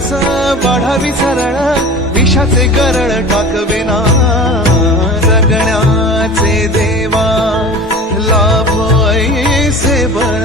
विठ्ठलाची वाढावी सरळ विषाचे गरळ टाकवेना जगण्याचे देवा लाभ ऐसे बळ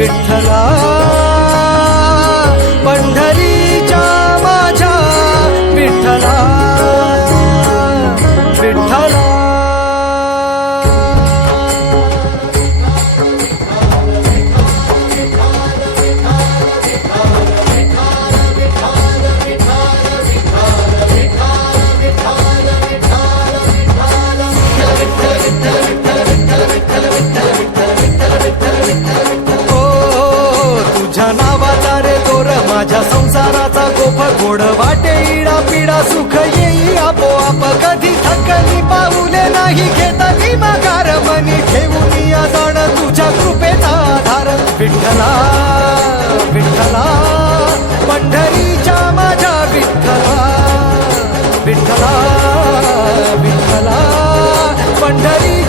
विठ्ठला आपोआप कधी थकली पाऊले नाही घेतली माघार मनी ठेवून या जाण तुझ्या कृपेचा आधार. विठ्ठला विठ्ठला पंढरीच्या माझ्या विठ्ठला. विठ्ठला विठ्ठला पंढरी